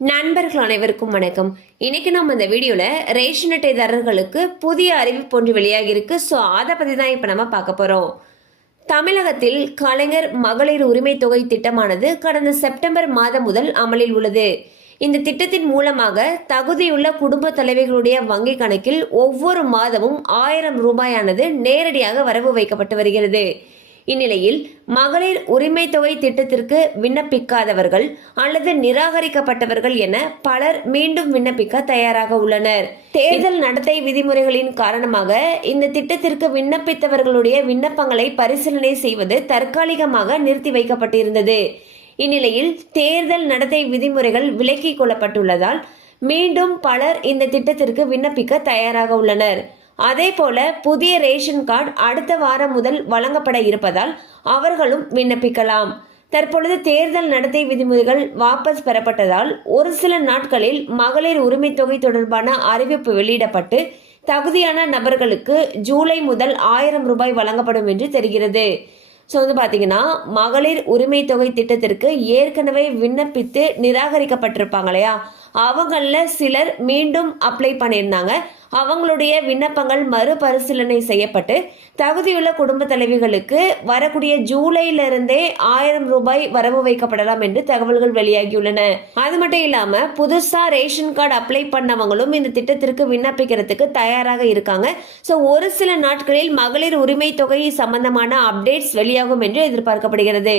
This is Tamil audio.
நண்பர்கள் அனைவருக்கும் வணக்கம். இன்னைக்கு நம்ம இந்த வீடியோல ரேஷன் அட்டைதாரர்களுக்கு புதிய அறிவிப்பு ஒன்று வெளியாகியிருக்கு. ஸோ அதை பத்தி தான் இப்போ நம்ம பார்க்க போறோம். தமிழகத்தில் கலைஞர் மகளிர் உரிமை தொகை திட்டமானது கடந்த செப்டம்பர் மாதம் முதல் அமலில் உள்ளது. இந்த திட்டத்தின் மூலமாக தகுதியுள்ள குடும்ப தலைவிகளுடைய வங்கி கணக்கில் ஒவ்வொரு மாதமும் ஆயிரம் ரூபாயானது நேரடியாக வரவு வைக்கப்பட்டு வருகிறது. இந்நிலையில் மகளிர் உரிமை தொகை திட்டத்திற்கு விண்ணப்பிக்காதவர்கள் அல்லது நிராகரிக்கப்பட்டவர்கள் என பலர் மீண்டும் விண்ணப்பிக்க தயாராக உள்ளனர். தேர்தல் நடத்தை விதிமுறைகளின் காரணமாக இந்த திட்டத்திற்கு விண்ணப்பித்தவர்களுடைய விண்ணப்பங்களை பரிசீலனை செய்வது தற்காலிகமாக நிறுத்தி வைக்கப்பட்டிருந்தது. இந்நிலையில் தேர்தல் நடத்தை விதிமுறைகள் விலக்கிக் கொள்ளப்பட்டுள்ளதால் மீண்டும் பலர் இந்த திட்டத்திற்கு விண்ணப்பிக்க தயாராக உள்ளனர். அதே போல புதிய ரேஷன் கார்டு அடுத்த வாரம் முதல் வழங்கப்பட இருப்பதால் அவர்களும் விண்ணப்பிக்கலாம். தற்பொழுது தேர்தல் நடத்தை விதிமுறைகள் வாபஸ் பெறப்பட்டதால் ஒரு சில நாட்களில் மகளிர் உரிமை தொகை தொடர்பான அறிவிப்பு வெளியிடப்பட்டு தகுதியான நபர்களுக்கு ஜூலை முதல் ஆயிரம் ரூபாய் வழங்கப்படும் என்று தெரிகிறது. ஸோ வந்து பார்த்தீங்கன்னா மகளிர் உரிமை தொகை திட்டத்திற்கு ஏற்கனவே விண்ணப்பித்து நிராகரிக்கப்பட்டிருப்பாங்க இல்லையா? அவங்களில் சிலர் மீண்டும் அப்ளை பண்ணியிருந்தாங்க. அவங்களுடைய விண்ணப்பங்கள் மறுபரிசீலனை செய்யப்பட்டு தகுதியுள்ள குடும்ப தலைவிகளுக்கு வரக்கூடிய ஜூலையிலிருந்தே ஆயிரம் ரூபாய் வரவு வைக்கப்படலாம் என்று தகவல்கள் வெளியாகியுள்ளன. அது மட்டும் இல்லாம புதுசா ரேஷன் கார்டு அப்ளை பண்ணவங்களும் இந்த திட்டத்திற்கு விண்ணப்பிக்கிறதுக்கு தயாராக இருக்காங்க. ஸோ ஒரு சில நாட்களில் மகளிர் உரிமை தொகை சம்பந்தமான அப்டேட்ஸ் வெளியாகும் என்று எதிர்பார்க்கப்படுகிறது.